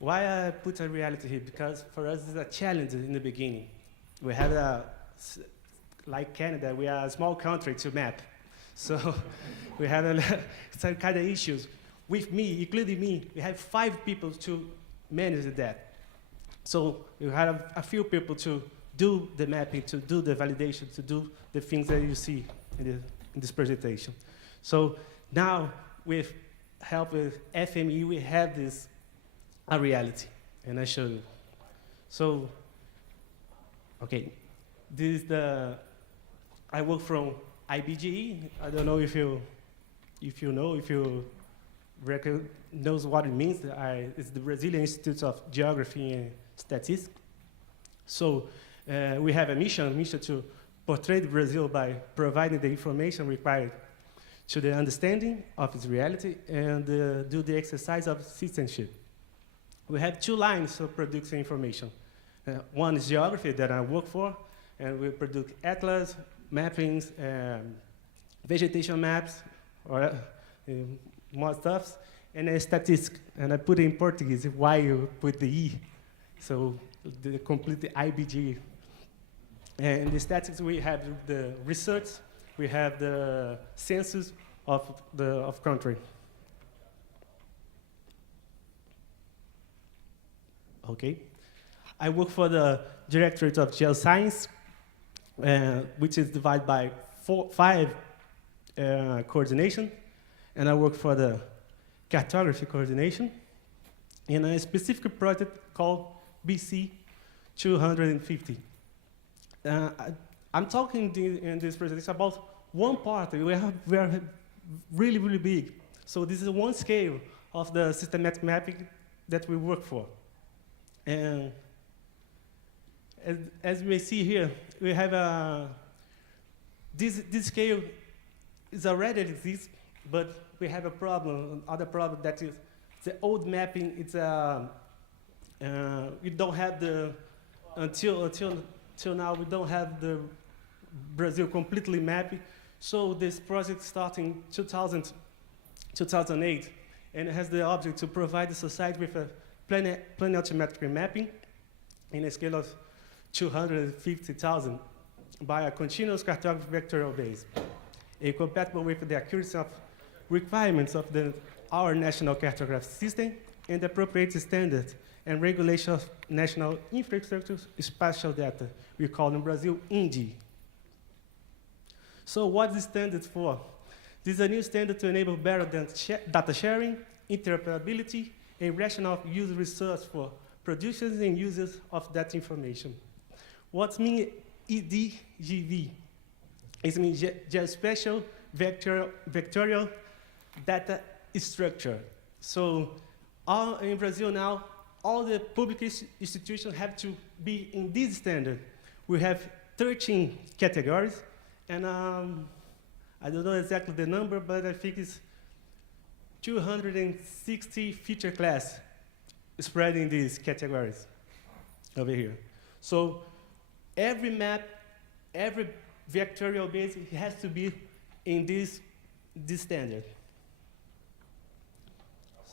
Why I put a reality here? Because for us it's a challenge in the beginning. We had like Canada, we are a small country to map. So we had some kind of issues. With me, including me, we have 5 people to manage that. So we had a few people to do the mapping, to do the validation, to do the things that you see in this presentation. So now, with help with FME, we have this a reality, and I show you. So, okay, this is I work from IBGE. I don't know if you knows what it means. It's the Brazilian Institute of Geography and Statistics. So we have a mission to portray Brazil by providing the information required to the understanding of its reality and do the exercise of citizenship. We have 2 lines of producing information. One is geography that I work for, and we produce atlas, mappings, vegetation maps, or more stuffs, and statistics. And I put it in Portuguese, why you put the E. So the complete IBG. And the statistics, we have the research, we have the census of country. Okay. I work for the Directorate of Geoscience, which is divided by 5 coordination, and I work for the cartography coordination in a specific project called BC 250. I'm talking in this presentation about one part. We are really, really big. So this is one scale of the systematic mapping that we work for. And as you may see here, we have this scale is already exists, but we have a problem, another problem that is the old mapping. It's we don't have the until now we don't have the Brazil completely mapped. So this project started in 2008, and it has the object to provide the society with a planetary mapping in a scale of 250,000 by a continuous cartographic vectorial base, compatible with the accuracy of requirements of our national cartographic system and the appropriate standards and regulation of national infrastructure spatial data. We call in Brazil INDI. So what is the standard for? This is a new standard to enable better data sharing, interoperability, and rational user research for producers and users of that information. What means EDGV? It means Geospatial Vectorial Data Structure. So in Brazil now, all the public institutions have to be in this standard. We have 13 categories, and I don't know exactly the number, but I think it's 260 feature class spread in these categories over here. So every map, every vectorial base, it has to be in this standard.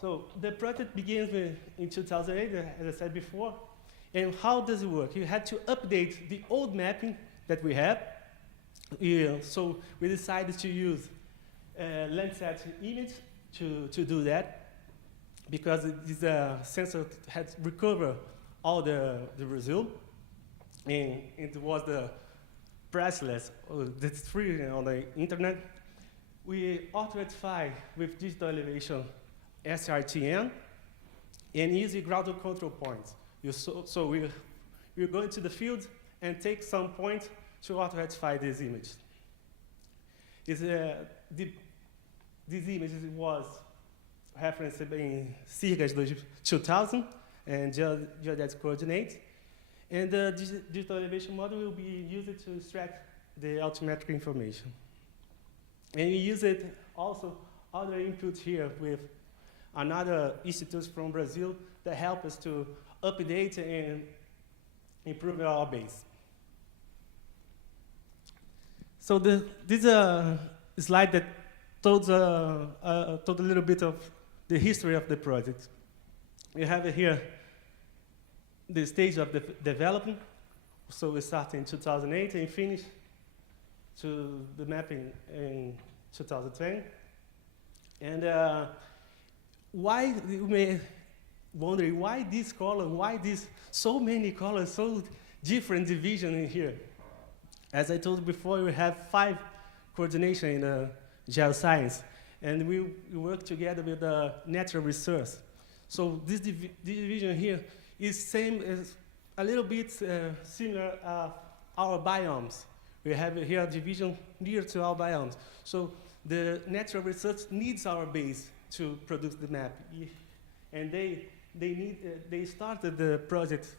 So the project begins in 2008, as I said before. And how does it work? You had to update the old mapping that we have. So we decided to use Landsat image to do that, because this sensor had recovered all the Brazil, and it was the priceless, that's free on the internet. We auto-identify with digital elevation SRTN and use the ground control points. So we go into the field and take some point to auto-identify this image. This image was referenced in CIRGAS 2000 and geodetic coordinates. And the digital elevation model will be used to extract the altimetric information. And we use it also other inputs here with another institutes from Brazil that help us to update and improve our base. So this is a slide that told a little bit of the history of the project. We have here the stage of the development. So we started in 2008 and finished to the mapping in 2010. And why, you may wonder, why this color, why this, so many colors, so different division in here? As I told you before, we have 5 coordination in geoscience, and we work together with natural research. So this division here is same as a little bit similar our biomes. We have here a division near to our biomes. So the natural research needs our base to produce the map, and they started the project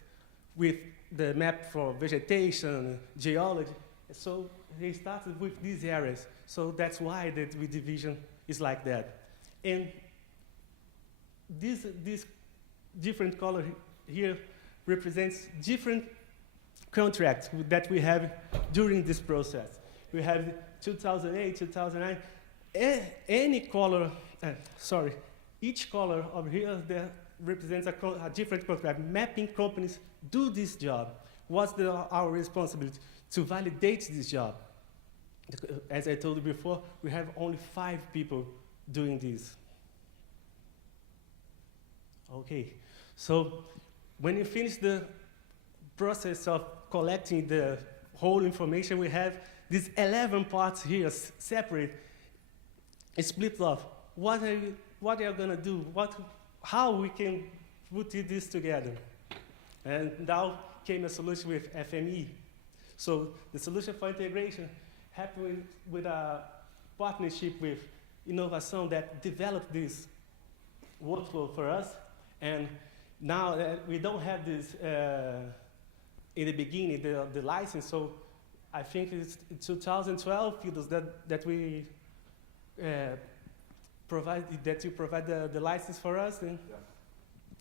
with the map for vegetation, geology. So they started with these areas. So that's why the division is like that. And this different color here represents different contracts that we have during this process. We have 2008, 2009, any color, each color over here there represents a different contract. Mapping companies do this job. What's our responsibility? To validate this job. As I told you before, we have only 5 people doing this. Okay, so when you finish the process of collecting the whole information, we have these 11 parts here separate, split off. What are you gonna do? How we can put this together? And now came a solution with FME. So the solution for integration happened with a partnership with Innovation that developed this workflow for us. And now we don't have this in the beginning, the license. So I think it's 2012 that we you provide the license for us. And yeah.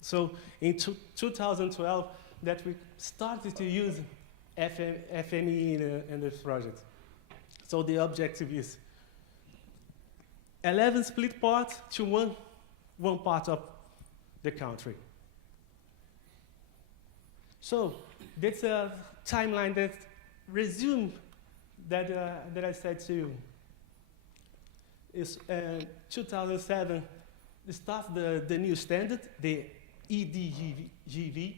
So in 2012 that we started to use FME in this project. So the objective is 11 split parts to one part of the country. So that's a timeline that resumes that I said to you. It's 2007, it starts the new standard, the EDGV.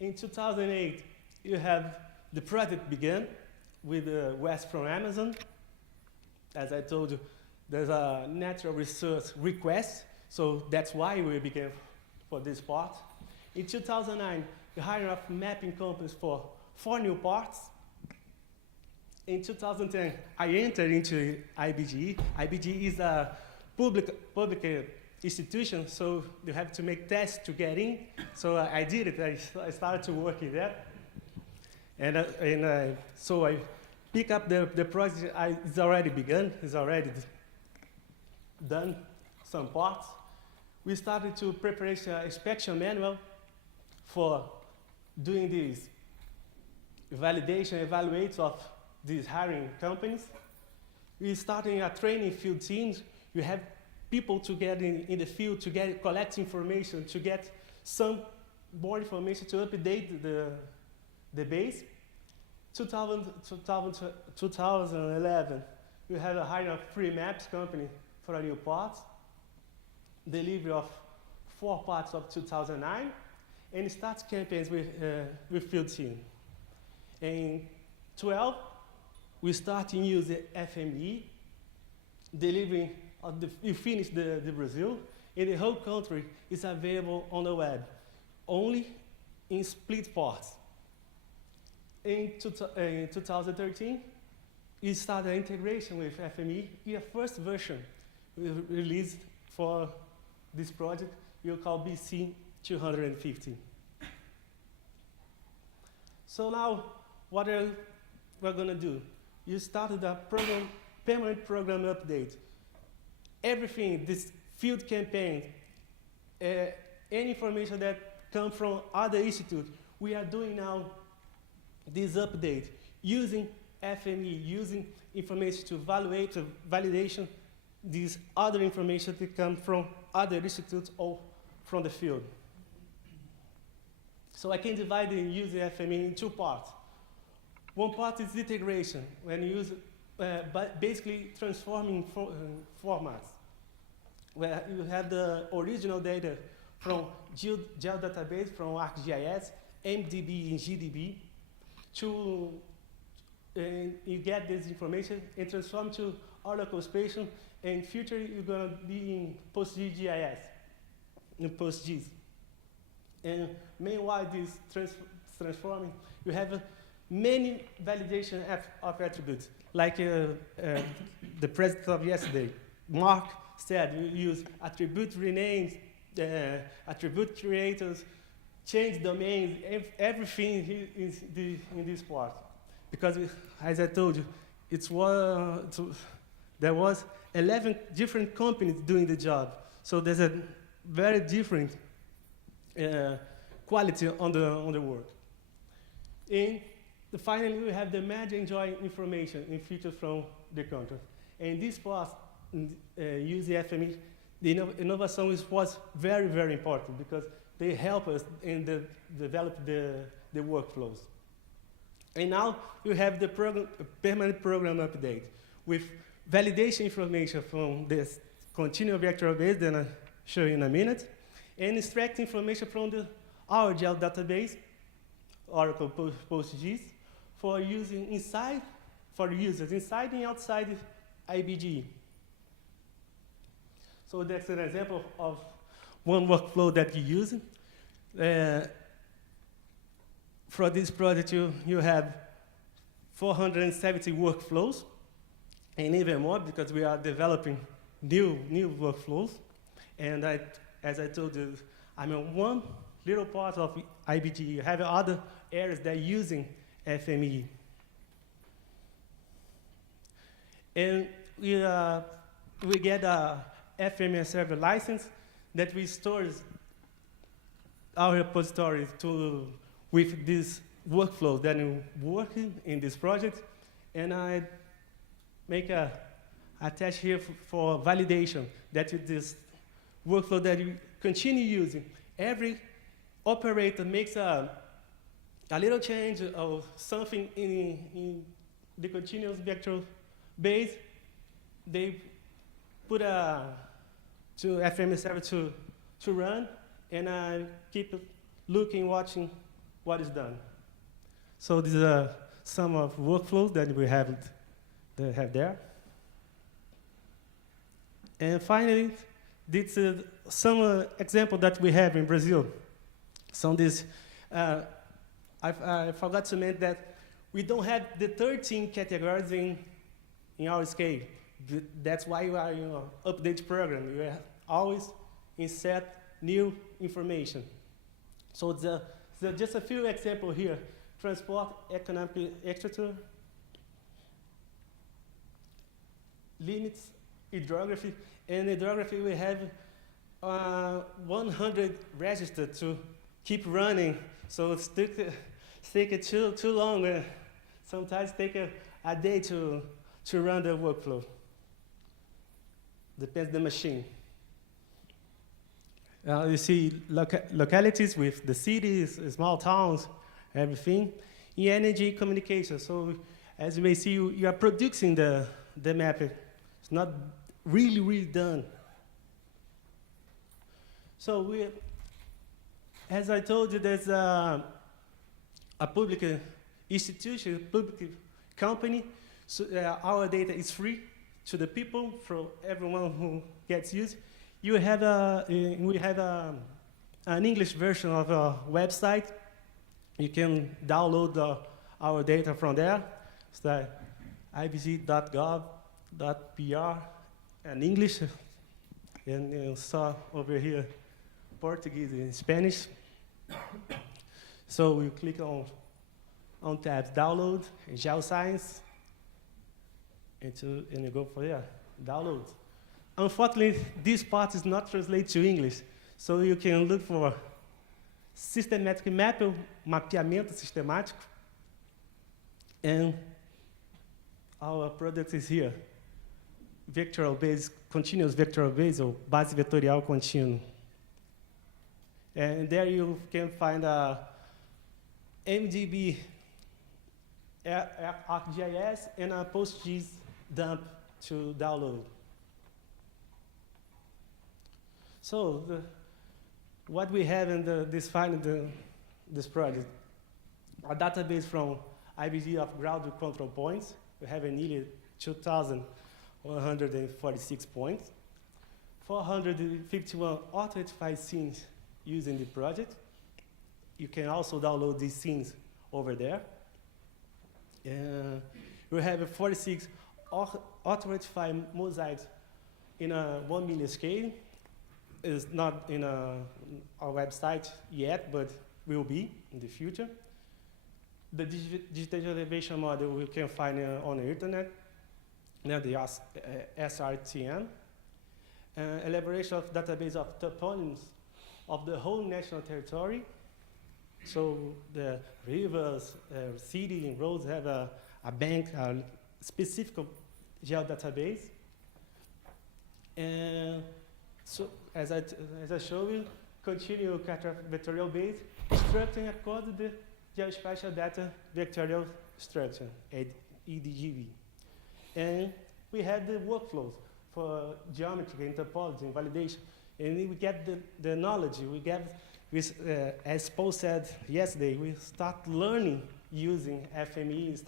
In 2008, you have the project began with West from Amazon. As I told you, there's a natural research request, so that's why we began for this part. In 2009, we hired up mapping companies for 4 new parts. In 2010, I entered into IBGE. IBGE is a public institution, so you have to make tests to get in. So I did it. I started to work in that. So I pick up the project. It's already begun. It's already done some parts. We started to prepare an inspection manual for doing this validation, evaluate of these hiring companies. We started a training field teams. We have people to get in the field to collect information, to get some more information to update the base. 2011, we had a hire of 3 maps company for a new part, delivery of 4 parts of 2009, and start campaigns with field team. In 12, we start to use the FME, delivering, we finished the Brazil, and the whole country is available on the web, only in split parts. In 2013, we started integration with FME. The first version we released for this project, we'll call BC 250. So now, what we're going to do? You started a permanent program update. Everything, this field campaign, any information that comes from other institutes, we are doing now this update using FME, using information to evaluate, validation, these other information that come from other institutes or from the field. So I can divide the using FME in two parts. One part is integration, when you use but basically transforming formats, where you have the original data from geo database, from ArcGIS, MDB and GDB, you get this information and transform to Oracle Spatial, and in future you're going to be in PostGIS, in PostGIS. And meanwhile this transforming, you have many validation of attributes, like the president of yesterday, Mark said, you use attribute renames, attribute creators, change domains, everything is in this part. Because, as I told you, there was 11 different companies doing the job. So there's a very different quality on the work. And finally, we have the manage and enjoy information in features from the contract. And this part, using FME, the innovation was very, very important because they help us in develop the workflows. And now you have the permanent program update with validation information from this continuous vector base that I'll show you in a minute, and extract information from our gel database, Oracle PostGIS, for using inside, for users inside and outside IBGE. So that's an example of one workflow that you use. For this project, you have 470 workflows, and even more because we are developing new workflows. And as I told you, I'm in one little part of IBGE. You have other areas that are using FME. And we get a FME server license that we store our repository with this workflow that I'm working in this project. And I make attach here for validation that this workflow that you continue using. Every operator makes a little change or something in the continuous vector base. They put to FME server to run, and I keep looking, watching what is done. So these are some of workflows that we have there. And finally, this is some example that we have in Brazil. So this, I forgot to mention that we don't have the 13 categories in our scale. That's why we are in an update program. We always insert new information. So just a few examples here. Transport, economic structure, limits, hydrography. In hydrography, we have 100 registered to keep running. So it's take too long. Sometimes take a day to run the workflow. Depends the machine. You see localities with the cities, small towns, everything. In energy communication, so as you may see, you are producing the map. It's not really done. So as I told you, there's a public institution, public company. So our data is free to the people, for everyone who gets used. We have an English version of a website. You can download our data from there. It's like ibg.gov.br in English, and you saw over here Portuguese and Spanish. So you click on tabs, download, and geoscience, and you go for there, download. Unfortunately, this part is not translated to English, so you can look for systematic map, mapeamento sistemático, and our product is here. Vectoral base, continuous vectoral base, or base vetorial contínuo. And there you can find a MDB ArcGIS and a PostGIS dump to download. So what we have in this project, a database from IBG of ground control points. We have nearly 2,146 points, 451 auto-identified scenes using the project. You can also download these scenes over there. We have 46 auto-identified mosaics in a 1 million scale. It's not in our website yet, but will be in the future. The digital elevation model we can find on the internet, the SRTM. Elaboration of database of toponyms of the whole national territory. So the rivers, city, and roads have a bank, a specific geodatabase. And so, as I showed you, continue vectorial base, structuring according to the geospatial data vectorial structure, EDGV. And we have the workflows for geometry and topology and validation. And we get the knowledge, we get, as Paul said yesterday, we start learning using FME,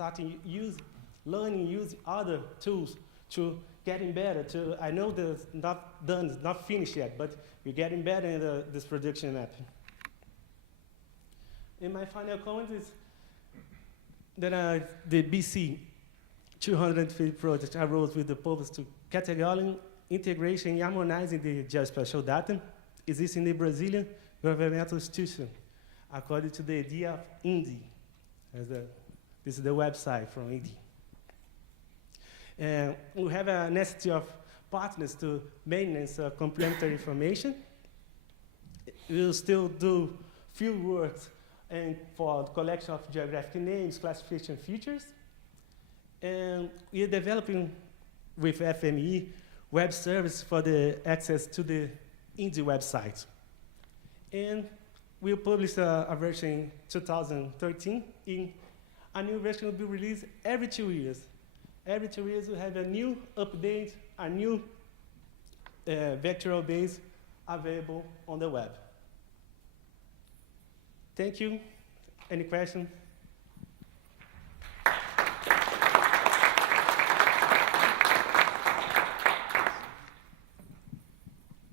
learning using other tools to getting better. I know that it's not done, it's not finished yet, but we're getting better in this production app. And my final comment is that the BC 250 project arose with the purpose to categorizing, integration, and harmonizing the geospatial data existing in the Brazilian governmental institution, according to the idea of INDI. This is the website from INDI. And we have a necessity of partners to maintenance complementary information. We'll still do field works and for collection of geographic names, classification features. And we are developing with FME web service for the access to the INDI website. And we'll publish a version in 2013. A new version will be released every 2 years. Every 2 years we have a new update, a new vectorial base available on the web. Thank you. Any questions?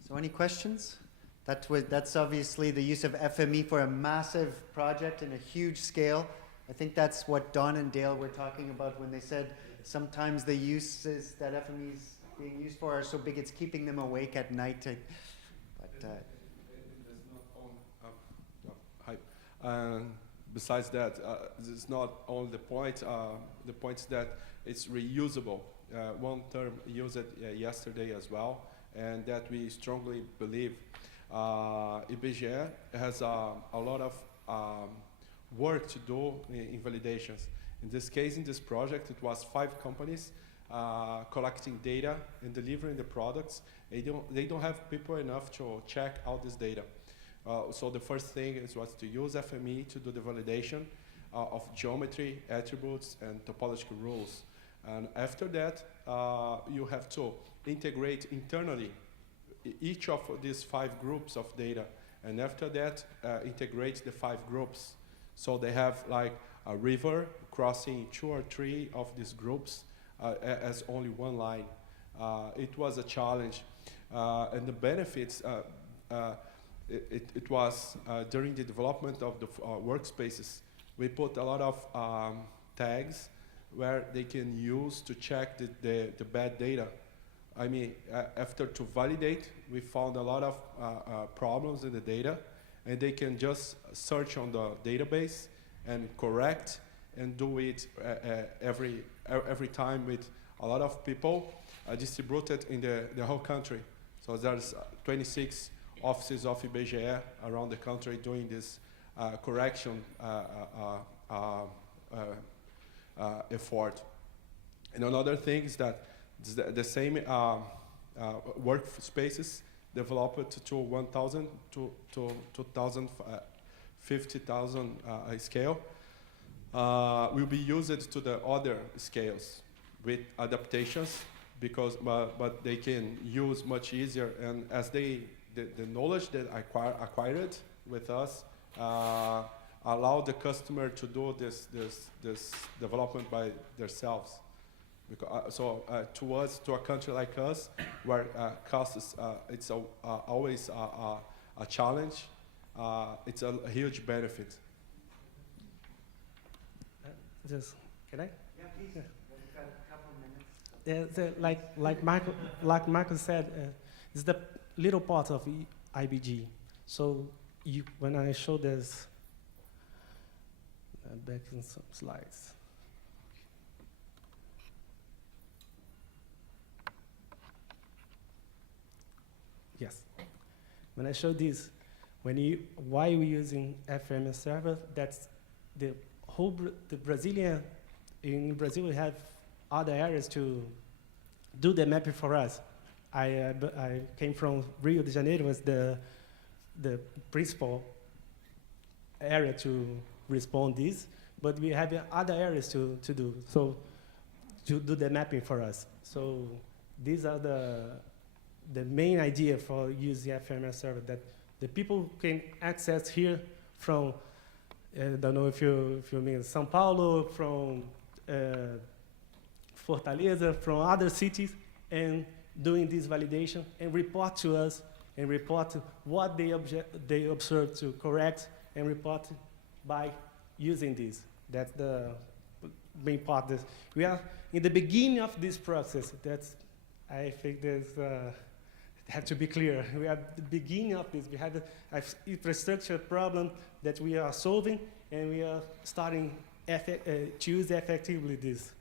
So any questions? That's obviously the use of FME for a massive project in a huge scale. I think that's what Don and Dale were talking about when they said sometimes the uses that FME is being used for are so big it's keeping them awake at night. Besides that, this is not only the point. The point is that it's reusable. One term used yesterday as well, and that we strongly believe IBGE has a lot of work to do in validations. In this case, in this project, it was 5 companies collecting data and delivering the products. They don't have people enough to check all this data. So the first thing was to use FME to do the validation of geometry, attributes, and topological rules. And after that, you have to integrate internally each of these 5 groups of data. And after that, integrate the 5 groups. So they have like a river crossing 2 or 3 of these groups as only one line. It was a challenge. And the benefits, it was during the development of the workspaces, we put a lot of tags where they can use to check the bad data. I mean, after to validate, we found a lot of problems in the data, and they can just search on the database and correct and do it every time with a lot of people distributed in the whole country. So there's 26 offices of IBGE around the country doing this correction effort. And another thing is that the same workspaces, developed to 1,000 to 2,000, 50,000 scale, will be used to the other scales with adaptations, because but they can use much easier, and as the knowledge that acquired with us allow the customer to do this development by themselves. Because, to us, to a country like us, where cost is it's always a challenge, it's a huge benefit. Just, can I? Yeah, please. Yeah. We've got a couple minutes. Like Michael said, it's the little part of IBG. So when I show this, back in some slides. Yes. When I show this, why we're using FME server, that's the whole in Brazil we have other areas to do the mapping for us. I came from Rio de Janeiro, was the principal area to respond this, but we have other areas to do, so to do the mapping for us. So these are the main idea for using FME server, that the people can access here from, don't know if you mean São Paulo, from Fortaleza, from other cities, and doing this validation and report to us, and report what they observe to correct, and report by using this. That's the main part. We are in the beginning of this process. I think there's have to be clear. We are at the beginning of this. We have an infrastructure problem that we are solving, and we are starting to use effectively this.